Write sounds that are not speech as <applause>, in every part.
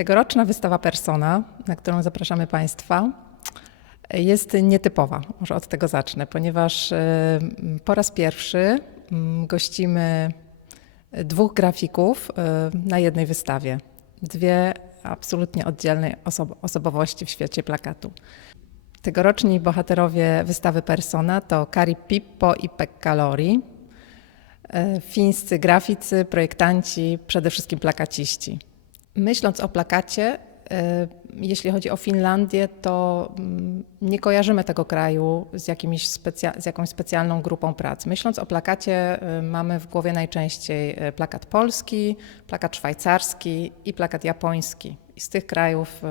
Tegoroczna wystawa Persona, na którą zapraszamy Państwa, jest nietypowa. Może od tego zacznę, ponieważ e, po raz pierwszy mm, gościmy dwóch grafików e, na jednej wystawie. Dwie absolutnie oddzielne osob osobowości w świecie plakatu. Tegoroczni bohaterowie wystawy Persona to Kari Pippo i Pekka Lori, e, fińscy graficy, projektanci, przede wszystkim plakaciści. Myśląc o plakacie, e, jeśli chodzi o Finlandię, to mm, nie kojarzymy tego kraju z, jakimiś specja- z jakąś specjalną grupą prac. Myśląc o plakacie, e, mamy w głowie najczęściej e, plakat polski, plakat szwajcarski i plakat japoński. I z tych krajów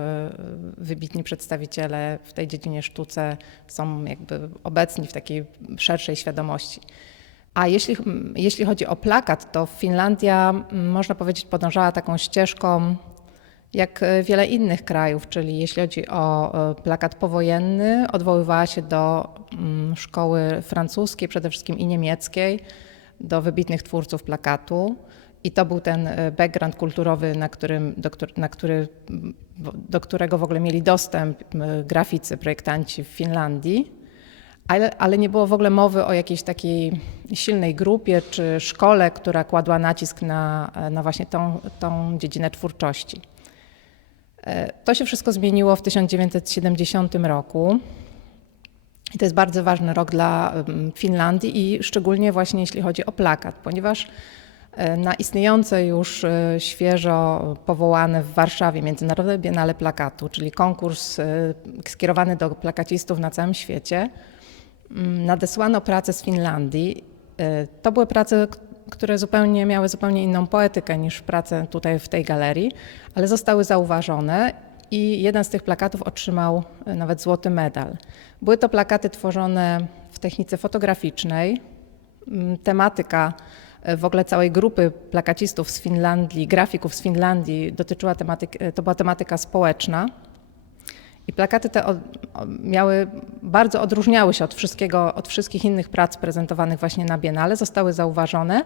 wybitni przedstawiciele w tej dziedzinie sztuce są jakby obecni w takiej szerszej świadomości. A jeśli, jeśli chodzi o plakat, to Finlandia, można powiedzieć, podążała taką ścieżką jak wiele innych krajów, czyli jeśli chodzi o plakat powojenny, odwoływała się do szkoły francuskiej, przede wszystkim i niemieckiej, do wybitnych twórców plakatu. I to był ten background kulturowy, na którym, do, na który, do którego w ogóle mieli dostęp graficy, projektanci w Finlandii ale, ale nie było w ogóle mowy o jakiejś takiej silnej grupie czy szkole, która kładła nacisk na, na właśnie tą, tą dziedzinę twórczości. E, to się wszystko zmieniło w 1970 roku. I to jest bardzo ważny rok dla Finlandii i szczególnie właśnie jeśli chodzi o plakat, ponieważ e, na istniejące już e, świeżo powołane w Warszawie Międzynarodowe Biennale Plakatu, czyli konkurs skierowany do plakacistów na całym świecie, Mm, nadesłano prace z Finlandii. Y, to były prace, które zupełnie miały zupełnie inną poetykę niż prace tutaj w tej galerii, ale zostały zauważone i jeden z tych plakatów otrzymał y, nawet złoty medal. Były to plakaty tworzone w technice fotograficznej. Mm, tematyka y, w ogóle całej grupy plakacistów z Finlandii, grafików z Finlandii dotyczyła tematyki, to była tematyka społeczna. I plakaty te miały, bardzo odróżniały się od, wszystkiego, od wszystkich innych prac prezentowanych właśnie na Biennale, zostały zauważone.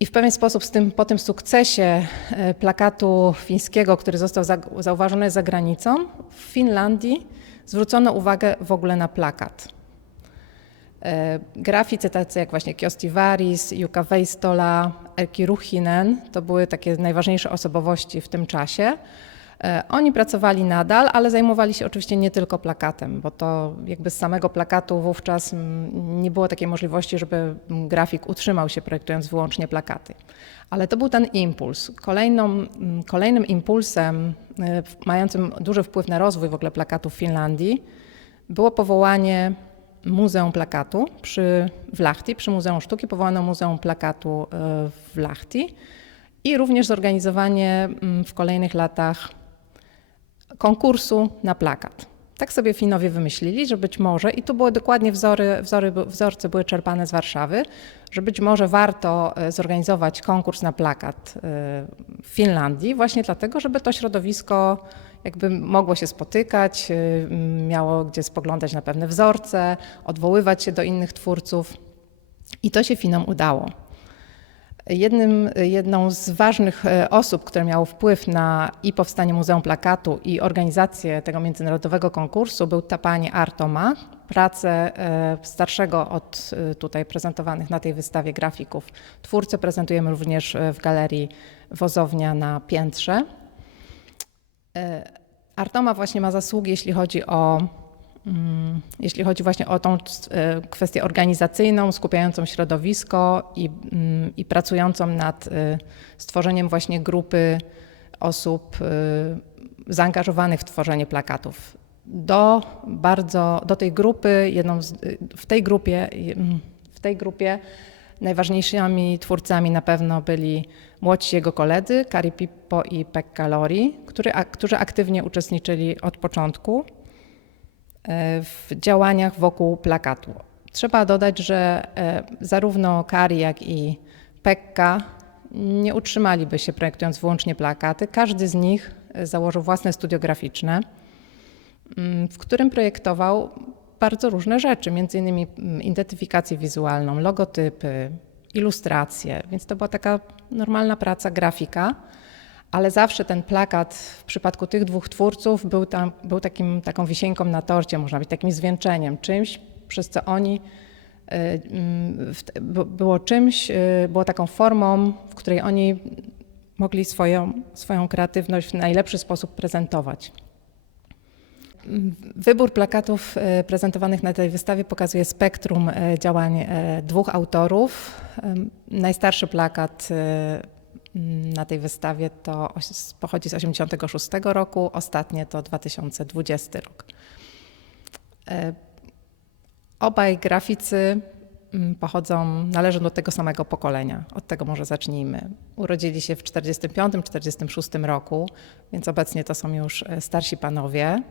I w pewien sposób z tym, po tym sukcesie e, plakatu fińskiego, który został za, zauważony za granicą, w Finlandii zwrócono uwagę w ogóle na plakat. E, graficy tacy jak właśnie Kiosti Varis, Jukka Weistola, Erki Ruhinen to były takie najważniejsze osobowości w tym czasie. E, oni pracowali nadal, ale zajmowali się oczywiście nie tylko plakatem, bo to jakby z samego plakatu wówczas mm, nie było takiej możliwości, żeby grafik utrzymał się projektując wyłącznie plakaty. Ale to był ten impuls. Kolejną, mm, kolejnym impulsem e, mającym duży wpływ na rozwój w ogóle plakatu w Finlandii było powołanie Muzeum Plakatu przy, w Lahti, przy Muzeum Sztuki powołano Muzeum Plakatu e, w Lahti i również zorganizowanie mm, w kolejnych latach konkursu na plakat. Tak sobie Finowie wymyślili, że być może, i tu były dokładnie wzory, wzory, wzorce były czerpane z Warszawy, że być może warto e, zorganizować konkurs na plakat e, w Finlandii, właśnie dlatego, żeby to środowisko jakby mogło się spotykać, e, miało gdzie spoglądać na pewne wzorce, odwoływać się do innych twórców. I to się Finom udało. Jednym, jedną z ważnych e, osób, które miało wpływ na i powstanie Muzeum Plakatu i organizację tego międzynarodowego konkursu był ta pani Artoma. Pracę e, starszego od e, tutaj prezentowanych na tej wystawie grafików. Twórcę prezentujemy również w galerii Wozownia na Piętrze. Artoma właśnie ma zasługi, jeśli chodzi o jeśli chodzi właśnie o tą e, kwestię organizacyjną, skupiającą środowisko i, mm, i pracującą nad e, stworzeniem właśnie grupy osób e, zaangażowanych w tworzenie plakatów. Do bardzo, do tej grupy, jedną z, w tej grupie, mm, w tej grupie najważniejszymi twórcami na pewno byli młodsi jego koledzy, Kari Pippo i Pekka Lori, którzy aktywnie uczestniczyli od początku. E, w działaniach wokół plakatu. Trzeba dodać, że e, zarówno Kari, jak i Pekka nie utrzymaliby się projektując wyłącznie plakaty. Każdy z nich e, założył własne studio graficzne, mm, w którym projektował bardzo różne rzeczy, między innymi mm, identyfikację wizualną, logotypy, ilustracje, więc to była taka normalna praca grafika. Ale zawsze ten plakat w przypadku tych dwóch twórców był, tam, był takim, taką wisienką na torcie, można być takim zwieńczeniem, czymś, przez co oni y, mm, było czymś, y, było taką formą, w której oni mogli swoją, swoją kreatywność w najlepszy sposób prezentować. Wybór plakatów e, prezentowanych na tej wystawie pokazuje spektrum działań dwóch autorów. Najstarszy plakat na tej wystawie to pochodzi z 1986 roku, ostatnie to 2020 rok. E, Obaj graficy mm, pochodzą, należą do tego samego pokolenia. Od tego może zacznijmy. Urodzili się w 1945-1946 roku, więc obecnie to są już e, starsi panowie.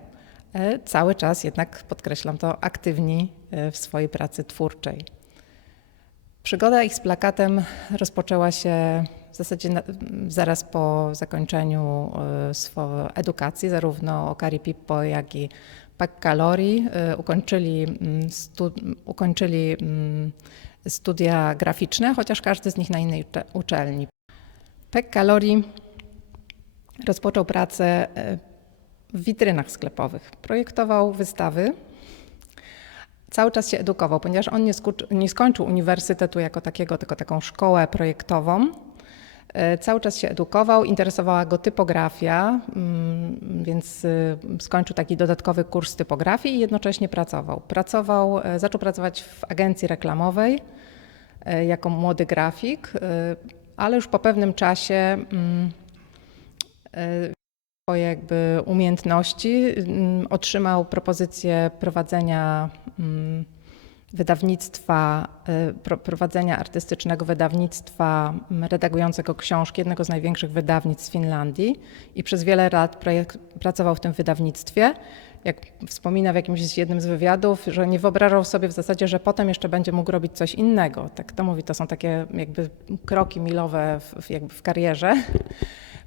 E, Cały czas jednak, podkreślam to, aktywni w swojej pracy twórczej. Przygoda ich z plakatem rozpoczęła się w zasadzie na, zaraz po zakończeniu e, swojej edukacji, zarówno Okari Pippo, jak i Pakkalori e, ukończyli, mm, stu, ukończyli mm, studia graficzne, chociaż każdy z nich na innej ucze- uczelni. Pekkalori rozpoczął pracę e, w witrynach sklepowych. Projektował wystawy. Cały czas się edukował, ponieważ on nie skończył uniwersytetu jako takiego, tylko taką szkołę projektową. E, Cały czas się edukował, interesowała go typografia, mm, więc y, skończył taki dodatkowy kurs typografii i jednocześnie pracował. Pracował, e, zaczął pracować w agencji reklamowej e, jako młody grafik, ale już po pewnym czasie mm, swoje jakby umiejętności. mm, Otrzymał propozycję prowadzenia wydawnictwa, y, pro- prowadzenia artystycznego wydawnictwa mm, redagującego książki, jednego z największych wydawnictw Finlandii i przez wiele lat pracował w tym wydawnictwie. Jak wspomina w jakimś jednym z wywiadów, że nie wyobrażał sobie w zasadzie, że potem jeszcze będzie mógł robić coś innego. Tak to mówi, to są takie jakby kroki milowe w, jakby w karierze. <laughs>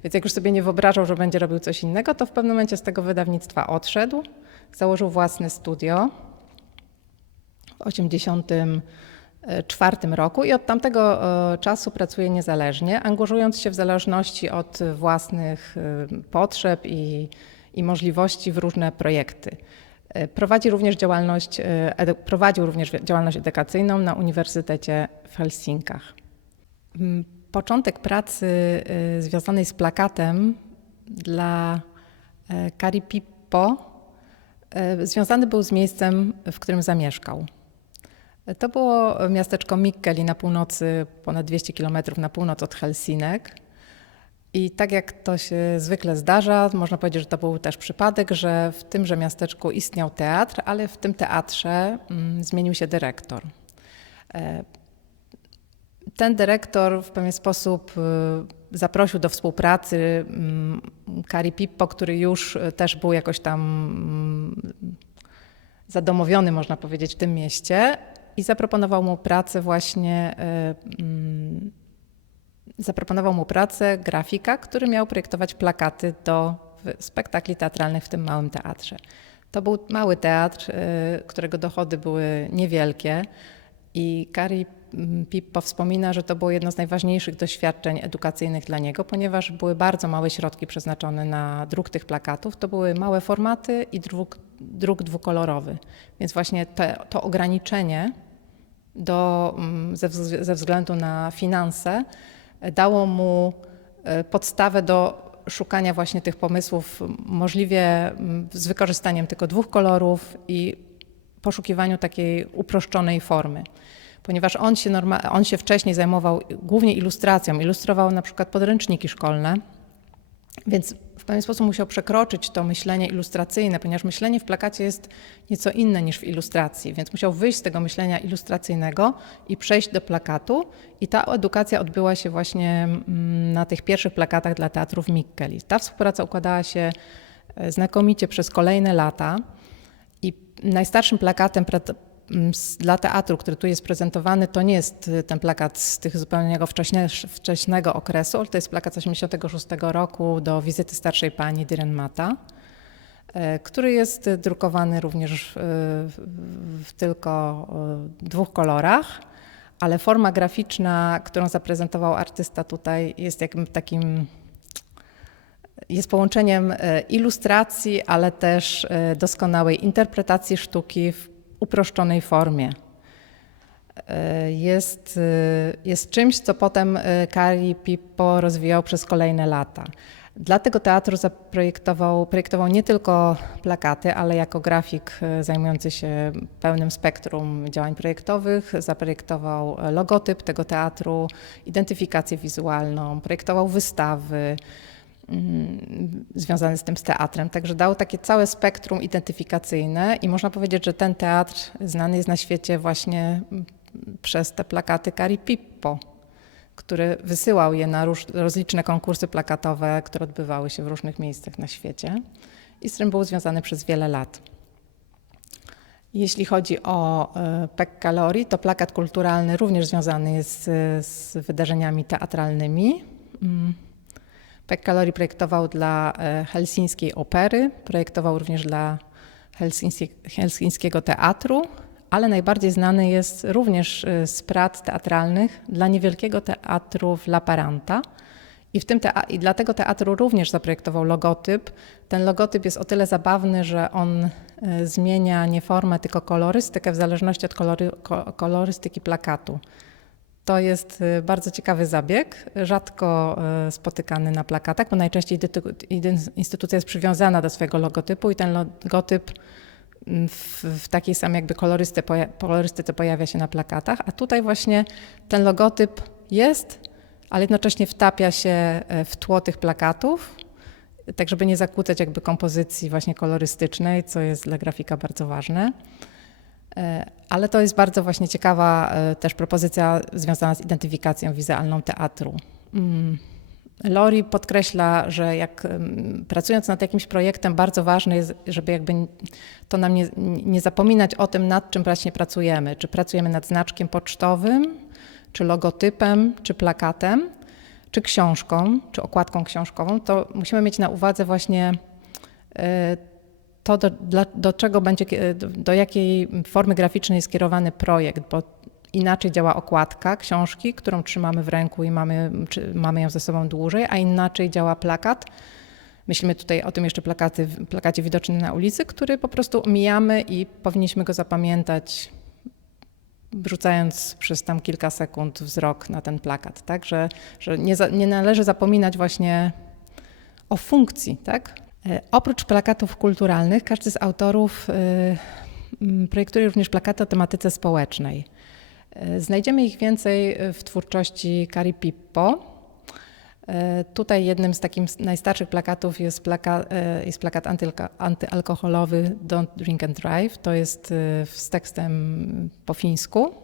Więc jak już sobie nie wyobrażał, że będzie robił coś innego, to w pewnym momencie z tego wydawnictwa odszedł, założył własne studio 1984 roku i od tamtego e, czasu pracuje niezależnie, angażując się w zależności od własnych e, potrzeb i, i możliwości w różne projekty. E, Prowadzi również działalność, prowadził również działalność edukacyjną na Uniwersytecie w Helsinkach. Mm, Początek pracy związanej z plakatem dla Kari Pippo związany był z miejscem, w którym zamieszkał. E, To było miasteczko Mikkeli na północy, ponad 200 km na północ od Helsinek. I tak jak to się zwykle zdarza, można powiedzieć, że to był też przypadek, że w tymże miasteczku istniał teatr, ale w tym teatrze mm, zmienił się dyrektor. E, ten dyrektor w pewien sposób y, zaprosił do współpracy mm, Kari Pippo, który już y, też był jakoś tam mm, zadomowiony, można powiedzieć, w tym mieście i zaproponował mu pracę właśnie, y, mm, zaproponował mu pracę grafika, który miał projektować plakaty do spektakli teatralnych w tym małym teatrze. To był mały teatr, y, którego dochody były niewielkie i Kari mm, Pippo wspomina, że to było jedno z najważniejszych doświadczeń edukacyjnych dla niego, ponieważ były bardzo małe środki przeznaczone na druk tych plakatów. To były małe formaty i druk, druk dwukolorowy. Więc właśnie te, to ograniczenie do, mm, ze, ze względu na finanse dało mu e, podstawę do szukania właśnie tych pomysłów możliwie mm, z wykorzystaniem tylko dwóch kolorów i poszukiwaniu takiej uproszczonej formy. Ponieważ on się, norma- on się wcześniej zajmował głównie ilustracją, ilustrował na przykład podręczniki szkolne, więc w pewien sposób musiał przekroczyć to myślenie ilustracyjne, ponieważ myślenie w plakacie jest nieco inne niż w ilustracji, więc musiał wyjść z tego myślenia ilustracyjnego i przejść do plakatu. I ta edukacja odbyła się właśnie mm, na tych pierwszych plakatach dla teatrów Mikkeli. Ta współpraca układała się e, znakomicie przez kolejne lata. I najstarszym plakatem dla teatru, który tu jest prezentowany, to nie jest y, ten plakat z tych wcześnie, wcześnego okresu, ale to jest plakat z 1986 roku do wizyty starszej pani Diren Mata, e, który jest y, drukowany również w, w, w tylko y, dwóch kolorach, ale forma graficzna, którą zaprezentował artysta tutaj jest jakby takim jest połączeniem e, ilustracji, ale też e, doskonałej interpretacji sztuki w uproszczonej formie. E, Jest, e, jest czymś, co potem e, Kari Pippo rozwijał przez kolejne lata. Dla tego teatru zaprojektował projektował nie tylko plakaty, ale jako grafik zajmujący się pełnym spektrum działań projektowych, zaprojektował logotyp tego teatru, identyfikację wizualną, projektował wystawy mm, związane z tym z teatrem. Także dał takie całe spektrum identyfikacyjne i można powiedzieć, że ten teatr znany jest na świecie właśnie mm, przez te plakaty Cari Pippo, który wysyłał je na rozliczne konkursy plakatowe, które odbywały się w różnych miejscach na świecie i z którym był związany przez wiele lat. Jeśli chodzi o e, Pekka Lori, to plakat kulturalny również związany jest z, z wydarzeniami teatralnymi. Pekka Lori projektował dla e, helsińskiej opery, projektował również dla helsińskie, helsińskiego teatru, ale najbardziej znany jest również e, z prac teatralnych dla niewielkiego teatru w La Paranta. I, w tym I dla tego teatru również zaprojektował logotyp. Ten logotyp jest o tyle zabawny, że on e, zmienia nie formę, tylko kolorystykę w zależności od kolory, ko- kolorystyki plakatu. To jest e, bardzo ciekawy zabieg, rzadko e, spotykany na plakatach, bo najczęściej instytucja jest przywiązana do swojego logotypu i ten logotyp mm, w, w takiej samej jakby kolorystyce pojawia się na plakatach, a tutaj właśnie ten logotyp jest, ale jednocześnie wtapia się e, w tło tych plakatów, tak żeby nie zakłócać jakby kompozycji właśnie kolorystycznej, co jest dla grafika bardzo ważne. E, Ale to jest bardzo właśnie ciekawa e, też propozycja związana z identyfikacją wizualną teatru. Mm. Lori podkreśla, że jak pracując nad jakimś projektem, bardzo ważne jest, żeby jakby to nam nie, nie zapominać o tym, nad czym właśnie pracujemy. Czy pracujemy nad znaczkiem pocztowym, czy logotypem, czy plakatem, czy książką, czy okładką książkową, to musimy mieć na uwadze właśnie e, to, do, do czego będzie, do, jakiej formy graficznej jest skierowany projekt, bo inaczej działa okładka książki, którą trzymamy w ręku i mamy, mamy ją ze sobą dłużej, a inaczej działa plakat. Myślimy tutaj o tym jeszcze plakaty, plakacie widocznym na ulicy, który po prostu mijamy i powinniśmy go zapamiętać, rzucając przez tam kilka sekund wzrok na ten plakat. Tak? Że, że nie, za, nie należy zapominać właśnie o funkcji, tak? E, Oprócz plakatów kulturalnych, każdy z autorów mm, projektuje również plakaty o tematyce społecznej. E, Znajdziemy ich więcej e, w twórczości Cari Pippo. E, Tutaj jednym z takich najstarszych plakatów jest, plaka, e, jest plakat antyalkoholowy Don't Drink and Drive. To jest e, z tekstem po fińsku.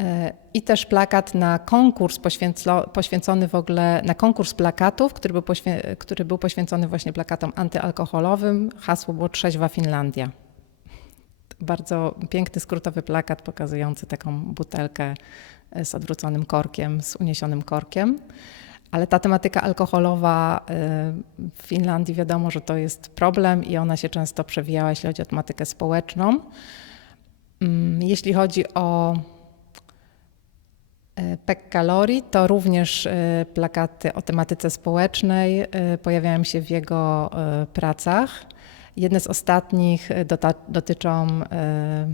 E, I też plakat na konkurs poświęco, poświęcony w ogóle, na konkurs plakatów, który był, poświę, który był poświęcony właśnie plakatom antyalkoholowym. Hasło było Trzeźwa Finlandia. Bardzo piękny, skrótowy plakat pokazujący taką butelkę e, z odwróconym korkiem, z uniesionym korkiem. Ale ta tematyka alkoholowa e, w Finlandii wiadomo, że to jest problem i ona się często przewijała, jeśli chodzi o tematykę społeczną. Mm, Jeśli chodzi o Pekka Lori to również e, plakaty o tematyce społecznej e, pojawiają się w jego e, pracach. Jedne z ostatnich e, dotyczą e,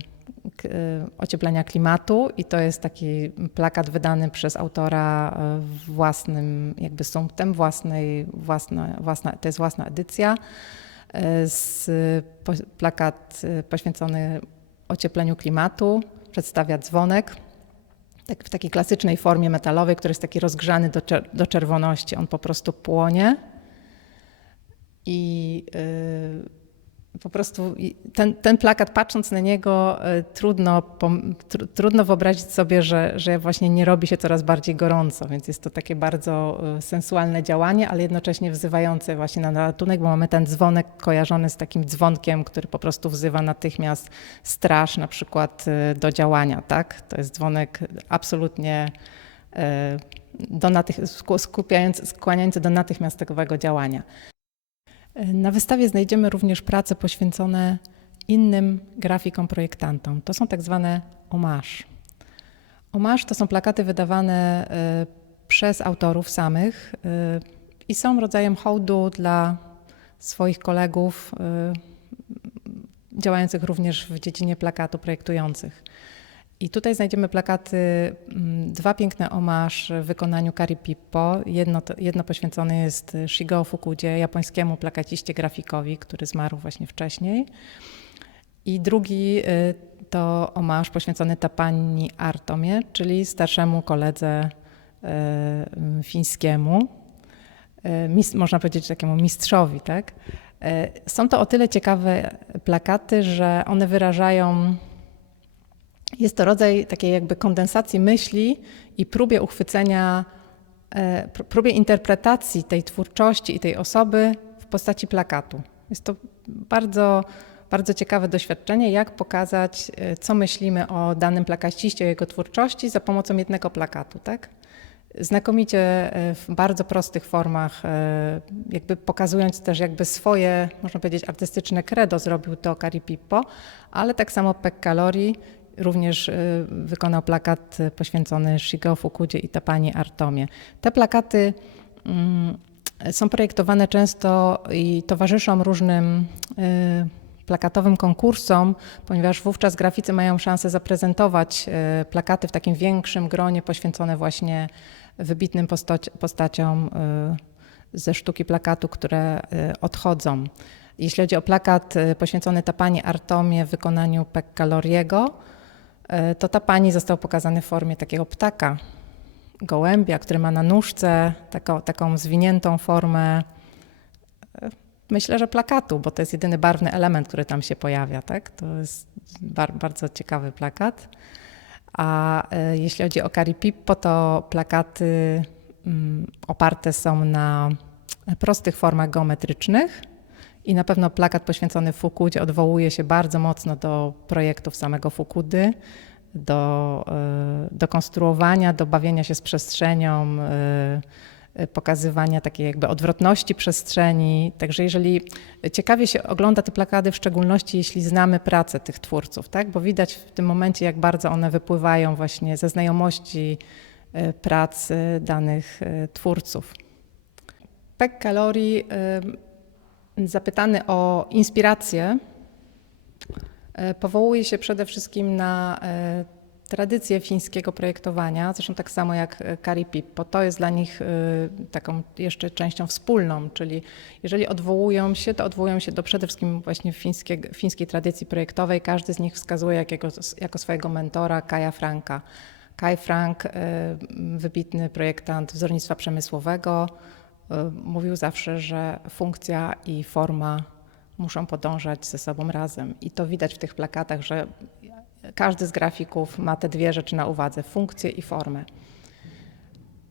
e, ocieplenia klimatu i to jest taki plakat wydany przez autora e, własnym jakby sumptem, własnej, własna, własna, to jest własna edycja. E, Z, plakat e, poświęcony ociepleniu klimatu przedstawia dzwonek tak w takiej klasycznej formie metalowej, który jest taki rozgrzany do, czer- do czerwoności. On po prostu płonie i y, po prostu ten, ten plakat, patrząc na niego, y, trudno, trudno wyobrazić sobie, że, że właśnie nie robi się coraz bardziej gorąco, więc jest to takie bardzo y, sensualne działanie, ale jednocześnie wzywające właśnie na ratunek, bo mamy ten dzwonek kojarzony z takim dzwonkiem, który po prostu wzywa natychmiast straż na przykład y, do działania, tak? To jest dzwonek absolutnie do natych- sku- skupiający, skłaniający do natychmiastowego działania. Na wystawie znajdziemy również prace poświęcone innym grafikom, projektantom. To są tak zwane homage. Homage to są plakaty wydawane y, przez autorów samych y, i są rodzajem hołdu dla swoich kolegów y, działających również w dziedzinie plakatu projektujących. I tutaj znajdziemy plakaty, mm, dwa piękne omaż w wykonaniu Kari Pippo. Jedno, jedno poświęcone jest Shigeo Fukudzie, japońskiemu plakaciście grafikowi, który zmarł właśnie wcześniej. I drugi y, to omasz poświęcony Tapani Artomie, czyli starszemu koledze y, fińskiemu, y, można powiedzieć takiemu mistrzowi. Tak? Są to o tyle ciekawe plakaty, że one wyrażają jest to rodzaj takiej jakby kondensacji myśli i próbie uchwycenia, e, próbie interpretacji tej twórczości i tej osoby w postaci plakatu. Jest to bardzo, bardzo ciekawe doświadczenie, jak pokazać, e, co myślimy o danym plakaciście, o jego twórczości za pomocą jednego plakatu. Tak? Znakomicie e, w bardzo prostych formach, jakby pokazując też jakby swoje, można powiedzieć, artystyczne credo, zrobił to Cari Pippo, ale tak samo Pekkalori również y, wykonał plakat poświęcony Shigeo Fukudzie i Tapani Artomie. Te plakaty mm, są projektowane często i towarzyszą różnym y, plakatowym konkursom, ponieważ wówczas graficy mają szansę zaprezentować y, plakaty w takim większym gronie poświęcone właśnie wybitnym postaciom ze sztuki plakatu, które odchodzą. Jeśli chodzi o plakat poświęcony Tapani Artomie w wykonaniu Pekka Loriego, E, to ta pani został pokazany w formie takiego ptaka, gołębia, który ma na nóżce taką, taką zwiniętą formę, e, myślę, że plakatu, bo to jest jedyny barwny element, który tam się pojawia. Tak? To jest bar bardzo ciekawy plakat. A e, jeśli chodzi o Cari Pippo, to plakaty mm, oparte są na prostych formach geometrycznych, i na pewno plakat poświęcony Fukudzie odwołuje się bardzo mocno do projektów samego Fukudy, do, e, do konstruowania, do bawienia się z przestrzenią, e, e, pokazywania takiej jakby odwrotności przestrzeni. Także jeżeli ciekawie się ogląda te plakaty, w szczególności jeśli znamy pracę tych twórców, tak? bo widać w tym momencie, jak bardzo one wypływają właśnie ze znajomości pracy danych twórców. Pek Kalori zapytany o inspirację, e, powołuje się przede wszystkim na e, tradycję fińskiego projektowania, zresztą tak samo jak Kari Pippo. To jest dla nich e, taką jeszcze częścią wspólną, czyli jeżeli odwołują się, to odwołują się do przede wszystkim właśnie fińskiej tradycji projektowej. Każdy z nich wskazuje jakiego, jako swojego mentora Kaja Franka. Kai Frank, wybitny projektant wzornictwa przemysłowego, mówił zawsze, że funkcja i forma muszą podążać ze sobą razem. I to widać w tych plakatach, że każdy z grafików ma te dwie rzeczy na uwadze funkcję i formę.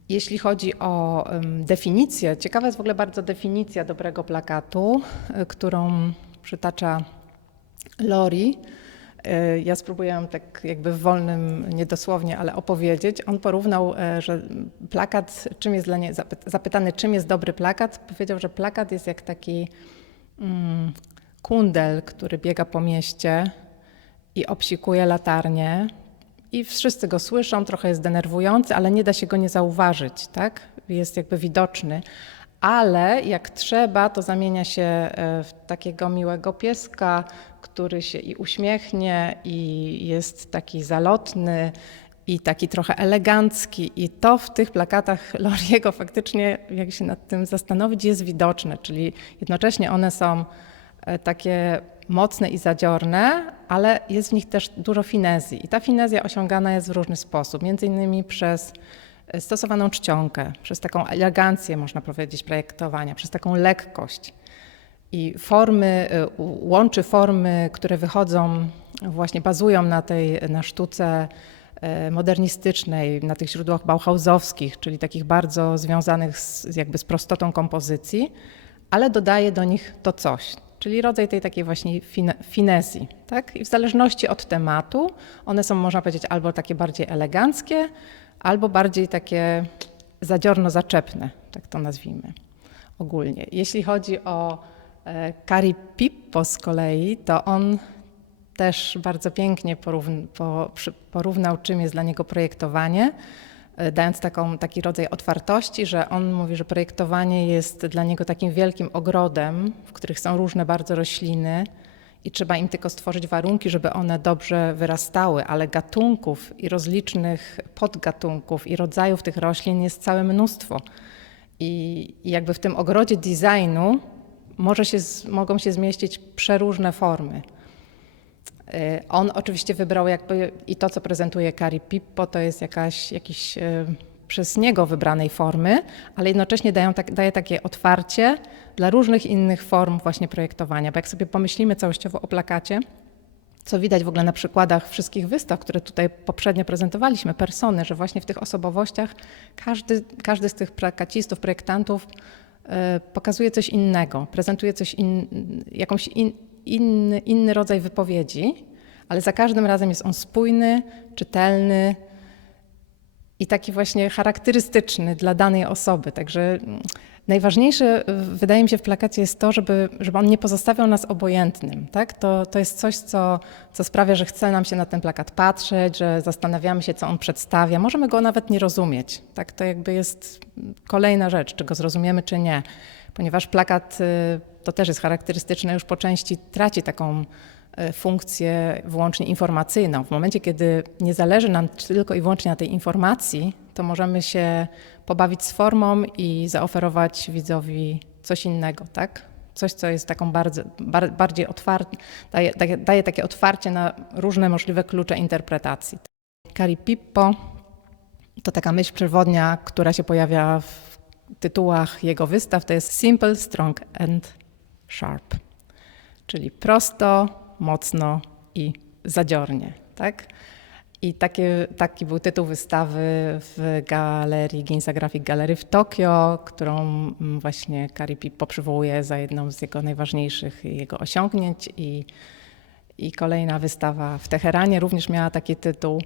Jeśli chodzi o definicję, ciekawa jest w ogóle bardzo definicja dobrego plakatu, y, którą przytacza Lori ja spróbuję tak jakby w wolnym, niedosłownie, ale opowiedzieć. On porównał, e, że plakat, czym jest dla nie, zapytany, czym jest dobry plakat, powiedział, że plakat jest jak taki mm, kundel, który biega po mieście i obsikuje latarnię. I wszyscy go słyszą, trochę jest denerwujący, ale nie da się go nie zauważyć, tak? Jest jakby widoczny ale jak trzeba, to zamienia się e, w takiego miłego pieska, który się i uśmiechnie, i jest taki zalotny, i taki trochę elegancki. I to w tych plakatach <laughs> Loriego faktycznie, jak się nad tym zastanowić, jest widoczne, czyli jednocześnie one są e, takie mocne i zadziorne, ale jest w nich też dużo finezji. I ta finezja osiągana jest w różny sposób, między innymi przez stosowaną czcionkę, przez taką elegancję, można powiedzieć, projektowania, przez taką lekkość. I formy, y, łączy formy, które wychodzą, właśnie bazują na tej, na sztuce y, modernistycznej, na tych źródłach bauhausowskich, czyli takich bardzo związanych z, jakby z prostotą kompozycji, ale dodaje do nich to coś, czyli rodzaj tej takiej właśnie finezji. Tak? I w zależności od tematu, one są, można powiedzieć, albo takie bardziej eleganckie, albo bardziej takie zadziorno-zaczepne, tak to nazwijmy ogólnie. Jeśli chodzi o e, Kari Pippo z kolei, to on też bardzo pięknie porównał, czym jest dla niego projektowanie. e, dając taką, taki rodzaj otwartości, że on mówi, że projektowanie jest dla niego takim wielkim ogrodem, w których są różne bardzo rośliny i trzeba im tylko stworzyć warunki, żeby one dobrze wyrastały, ale gatunków i rozlicznych podgatunków i rodzajów tych roślin jest całe mnóstwo. I, jakby w tym ogrodzie designu może się, mogą się zmieścić przeróżne formy. Y, On oczywiście wybrał jakby i to, co prezentuje Kari Pippo, to jest jakaś, jakiś y, przez niego wybranej formy, ale jednocześnie dają tak, daje takie otwarcie dla różnych innych form właśnie projektowania. Bo jak sobie pomyślimy całościowo o plakacie, co widać w ogóle na przykładach wszystkich wystaw, które tutaj poprzednio prezentowaliśmy, persony, że właśnie w tych osobowościach każdy, każdy z tych plakacistów, projektantów y, pokazuje coś innego, prezentuje coś in, jakąś in, inny, inny rodzaj wypowiedzi, ale za każdym razem jest on spójny, czytelny i taki właśnie charakterystyczny dla danej osoby. Także mm, najważniejsze wydaje mi się w plakacie jest to, żeby, żeby on nie pozostawiał nas obojętnym. Tak? To, to jest coś, co, co sprawia, że chce nam się na ten plakat patrzeć, że zastanawiamy się, co on przedstawia. Możemy go nawet nie rozumieć. Tak? To jakby jest kolejna rzecz, czy go zrozumiemy, czy nie. Ponieważ plakat y, to też jest charakterystyczne, już po części traci taką funkcję wyłącznie informacyjną. W momencie, kiedy nie zależy nam tylko i wyłącznie na tej informacji, to możemy się pobawić z formą i zaoferować widzowi coś innego, tak? Coś, co jest taką bardzo, bar, bardziej otwarte, daje, daje, daje takie otwarcie na różne możliwe klucze interpretacji. Cari Pippo to taka myśl przewodnia, która się pojawia w tytułach jego wystaw, to jest Simple, Strong and Sharp, czyli prosto, mocno i zadziornie. Tak? I taki był tytuł wystawy w galerii Ginza Graphic Gallery w Tokio, którą mm, właśnie Cari Pippo przywołuje za jedną z jego najważniejszych jego osiągnięć. I, I kolejna wystawa w Teheranie również miała taki tytuł.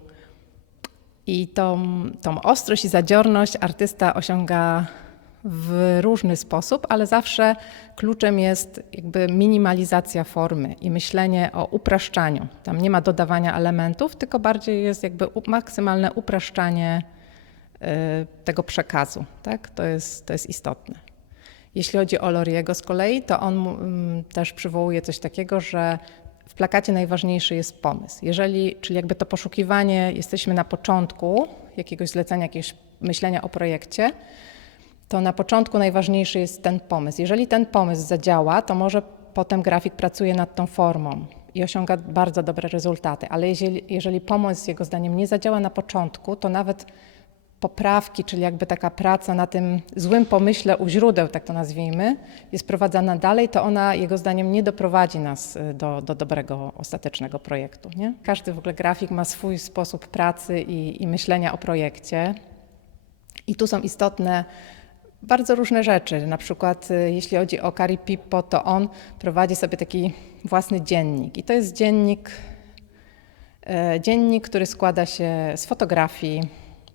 I tą, tą ostrość i zadziorność artysta osiąga w różny sposób, ale zawsze kluczem jest jakby minimalizacja formy i myślenie o upraszczaniu. Tam nie ma dodawania elementów, tylko bardziej jest jakby maksymalne upraszczanie y, tego przekazu. Tak? To, jest, to jest istotne. Jeśli chodzi o Loriego z kolei, to on mm, też przywołuje coś takiego, że w plakacie najważniejszy jest pomysł. Jeżeli, czyli jakby to poszukiwanie, jesteśmy na początku jakiegoś zlecenia, jakiegoś myślenia o projekcie, to na początku najważniejszy jest ten pomysł. Jeżeli ten pomysł zadziała, to może potem grafik pracuje nad tą formą i osiąga bardzo dobre rezultaty. Ale jeżeli, jeżeli pomysł jego zdaniem nie zadziała na początku, to nawet poprawki, czyli jakby taka praca na tym złym pomyśle u źródeł, tak to nazwijmy, jest prowadzona dalej, to ona jego zdaniem nie doprowadzi nas y, do, do dobrego, ostatecznego projektu. Nie? Każdy w ogóle grafik ma swój sposób pracy i, i myślenia o projekcie. I tu są istotne bardzo różne rzeczy. Na przykład, y, jeśli chodzi o Cari Pippo, to on prowadzi sobie taki własny dziennik. I to jest dziennik, e, dziennik, który składa się z fotografii,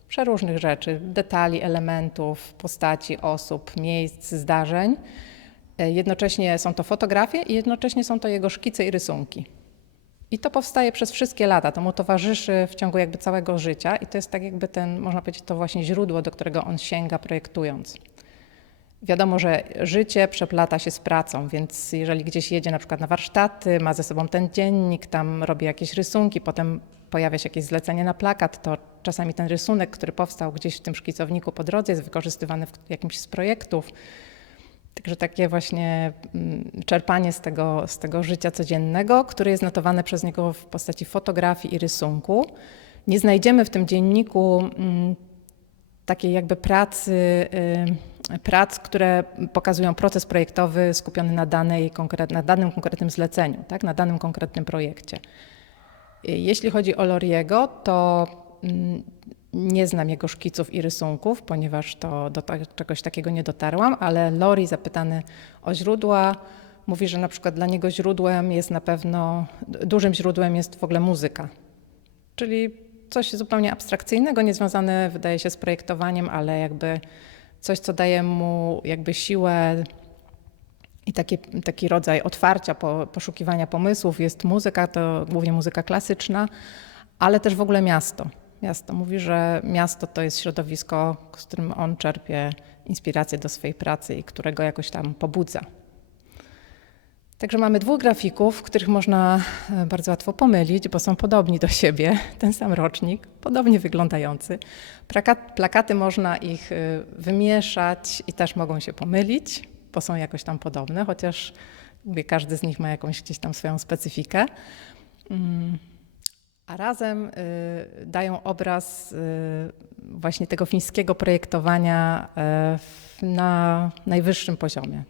przeróżnych rzeczy, detali, elementów, postaci, osób, miejsc, zdarzeń. E, Jednocześnie są to fotografie i jednocześnie są to jego szkice i rysunki. I to powstaje przez wszystkie lata, to mu towarzyszy w ciągu jakby całego życia i to jest tak jakby ten, można powiedzieć, to właśnie źródło, do którego on sięga projektując. Wiadomo, że życie przeplata się z pracą, więc jeżeli gdzieś jedzie na przykład na warsztaty, ma ze sobą ten dziennik, tam robi jakieś rysunki, potem pojawia się jakieś zlecenie na plakat, to czasami ten rysunek, który powstał gdzieś w tym szkicowniku po drodze jest wykorzystywany w jakimś z projektów. Także takie właśnie mm, czerpanie z tego, z tego życia codziennego, które jest notowane przez niego w postaci fotografii i rysunku. Nie znajdziemy w tym dzienniku mm, takiej jakby pracy, y, prac, które pokazują proces projektowy skupiony na, danej, na danym konkretnym zleceniu, tak? na danym konkretnym projekcie. Y, Jeśli chodzi o Loriego, to mm, nie znam jego szkiców i rysunków, ponieważ to do czegoś takiego nie dotarłam, ale Lori zapytany o źródła mówi, że na przykład dla niego źródłem jest na pewno, dużym źródłem jest w ogóle muzyka. Czyli coś zupełnie abstrakcyjnego, niezwiązane wydaje się z projektowaniem, ale jakby coś, co daje mu jakby siłę i taki, taki rodzaj otwarcia, po, poszukiwania pomysłów. Jest muzyka, to głównie muzyka klasyczna, ale też w ogóle miasto. Miasto. Mówi, że miasto to jest środowisko, z którym on czerpie inspirację do swojej pracy i którego jakoś tam pobudza. Także mamy dwóch grafików, których można e, bardzo łatwo pomylić, bo są podobni do siebie, <laughs> ten sam rocznik, podobnie wyglądający. Plakat, plakaty można ich e, wymieszać i też mogą się pomylić, bo są jakoś tam podobne, chociaż każdy z nich ma jakąś gdzieś tam swoją specyfikę. A razem y, dają obraz y, właśnie tego fińskiego projektowania y, na najwyższym poziomie,